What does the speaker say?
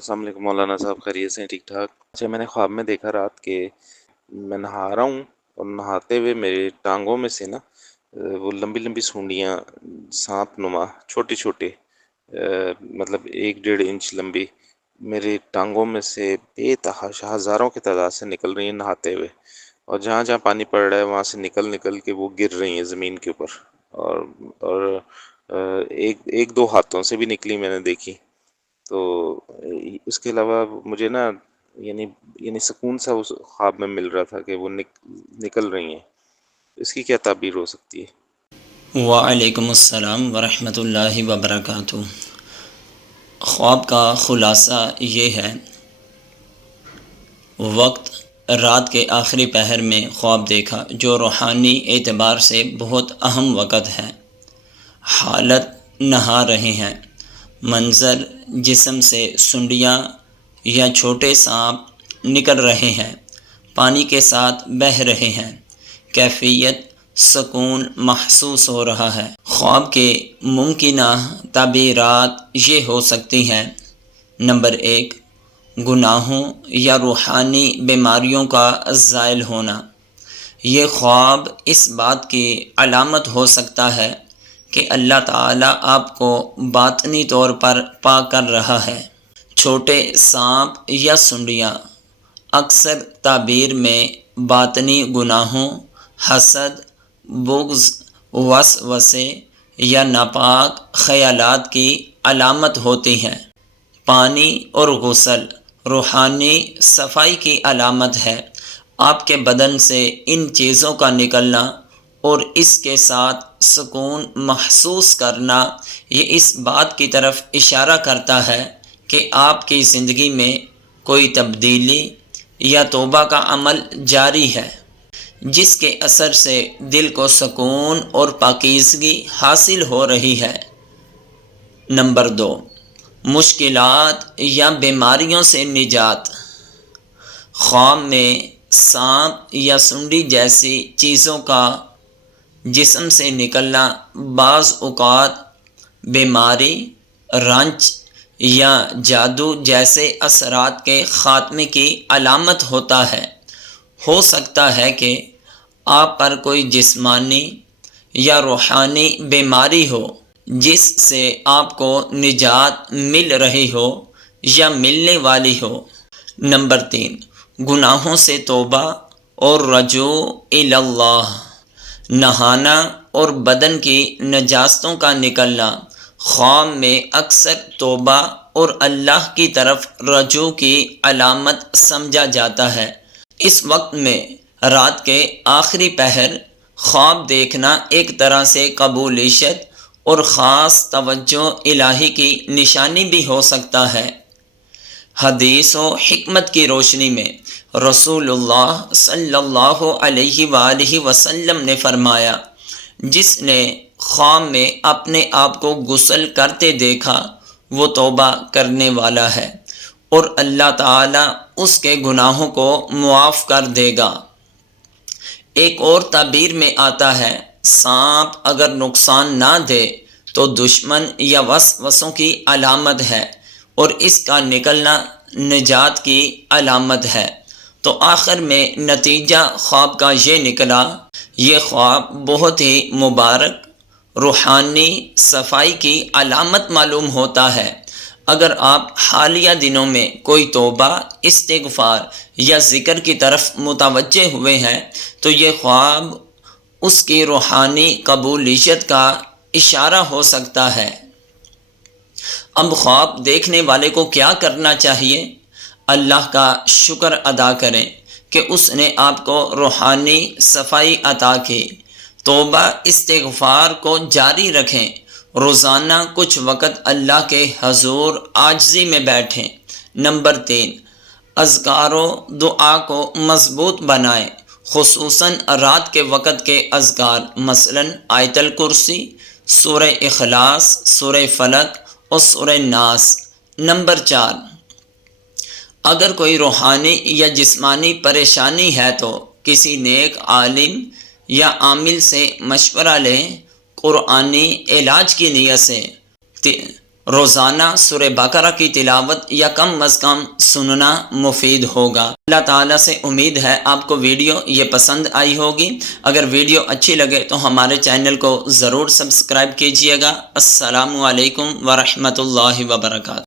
السلام علیکم مولانا صاحب، خیریت سے ہیں؟ ٹھیک ٹھاک؟ اچھا، میں نے خواب میں دیکھا رات کہ میں نہا رہا ہوں اور نہاتے ہوئے میرے ٹانگوں میں سے نا وہ لمبی لمبی سونڈیاں سانپ نما چھوٹے چھوٹے مطلب 1-1.5 انچ لمبی میری ٹانگوں میں سے بے تحاشا ہزاروں کی تعداد سے نکل رہی ہیں نہاتے ہوئے، اور جہاں جہاں پانی پڑ رہا ہے وہاں سے نکل نکل کے وہ گر رہی ہیں زمین کے اوپر، اور ایک دو ہاتھوں سے بھی نکلی میں نے دیکھی۔ تو اس کے علاوہ مجھے نا یعنی سکون سا اس خواب میں مل رہا تھا کہ وہ نکل رہی ہیں۔ اس کی کیا تعبیر ہو سکتی ہے؟ وعلیکم السلام ورحمۃ اللہ وبرکاتہ۔ خواب کا خلاصہ یہ ہے، وقت رات کے آخری پہر میں خواب دیکھا جو روحانی اعتبار سے بہت اہم وقت ہے۔ حالت نہا رہے ہیں، منظر جسم سے سنڈیاں یا چھوٹے سانپ نکل رہے ہیں، پانی کے ساتھ بہہ رہے ہیں، کیفیت سکون محسوس ہو رہا ہے۔ خواب کے ممکنہ تعبیرات یہ ہو سکتی ہیں: نمبر 1، گناہوں یا روحانی بیماریوں کا زائل ہونا۔ یہ خواب اس بات کی علامت ہو سکتا ہے کہ اللہ تعالیٰ آپ کو باطنی طور پر پاک کر رہا ہے۔ چھوٹے سانپ یا سنڈیاں اکثر تعبیر میں باطنی گناہوں، حسد، بغض، وسوسے یا ناپاک خیالات کی علامت ہوتی ہیں۔ پانی اور غسل روحانی صفائی کی علامت ہے۔ آپ کے بدن سے ان چیزوں کا نکلنا اور اس کے ساتھ سکون محسوس کرنا یہ اس بات کی طرف اشارہ کرتا ہے کہ آپ کی زندگی میں کوئی تبدیلی یا توبہ کا عمل جاری ہے، جس کے اثر سے دل کو سکون اور پاکیزگی حاصل ہو رہی ہے۔ نمبر 2، مشکلات یا بیماریوں سے نجات۔ خواب میں سانپ یا سنڈی جیسی چیزوں کا جسم سے نکلنا بعض اوقات بیماری، رنج یا جادو جیسے اثرات کے خاتمے کی علامت ہوتا ہے۔ ہو سکتا ہے کہ آپ پر کوئی جسمانی یا روحانی بیماری ہو جس سے آپ کو نجات مل رہی ہو یا ملنے والی ہو۔ نمبر 3، گناہوں سے توبہ اور رجوع الی اللہ۔ نہانا اور بدن کی نجاستوں کا نکلنا خواب میں اکثر توبہ اور اللہ کی طرف رجوع کی علامت سمجھا جاتا ہے۔ اس وقت میں رات کے آخری پہر خواب دیکھنا ایک طرح سے قبولیت اور خاص توجہ الہی کی نشانی بھی ہو سکتا ہے۔ حدیث و حکمت کی روشنی میں رسول اللہ صلی اللہ علیہ وآلہ وسلم نے فرمایا، جس نے خواب میں اپنے آپ کو غسل کرتے دیکھا وہ توبہ کرنے والا ہے اور اللہ تعالیٰ اس کے گناہوں کو معاف کر دے گا۔ ایک اور تعبیر میں آتا ہے، سانپ اگر نقصان نہ دے تو دشمن یا وسوسوں کی علامت ہے اور اس کا نکلنا نجات کی علامت ہے۔ تو آخر میں نتیجہ خواب کا یہ نکلا، یہ خواب بہت ہی مبارک روحانی صفائی کی علامت معلوم ہوتا ہے۔ اگر آپ حالیہ دنوں میں کوئی توبہ، استغفار یا ذکر کی طرف متوجہ ہوئے ہیں تو یہ خواب اس کی روحانی قبولیت کا اشارہ ہو سکتا ہے۔ اب خواب دیکھنے والے کو کیا کرنا چاہیے؟ اللہ کا شکر ادا کریں کہ اس نے آپ کو روحانی صفائی عطا کی۔ توبہ استغفار کو جاری رکھیں، روزانہ کچھ وقت اللہ کے حضور عاجزی میں بیٹھیں۔ نمبر 3، اذکار و دعا کو مضبوط بنائیں، خصوصاً رات کے وقت کے اذکار، مثلاً آیت الکرسی، سورہ اخلاص، سورہ فلق اور سورہ ناس۔ نمبر 4، اگر کوئی روحانی یا جسمانی پریشانی ہے تو کسی نیک عالم یا عامل سے مشورہ لیں۔ قرآنی علاج کی نیت سے روزانہ سورہ بقرہ کی تلاوت یا کم از کم سننا مفید ہوگا۔ اللہ تعالیٰ سے امید ہے آپ کو ویڈیو یہ پسند آئی ہوگی۔ اگر ویڈیو اچھی لگے تو ہمارے چینل کو ضرور سبسکرائب کیجیے گا۔ السلام علیکم ورحمۃ اللہ وبرکاتہ۔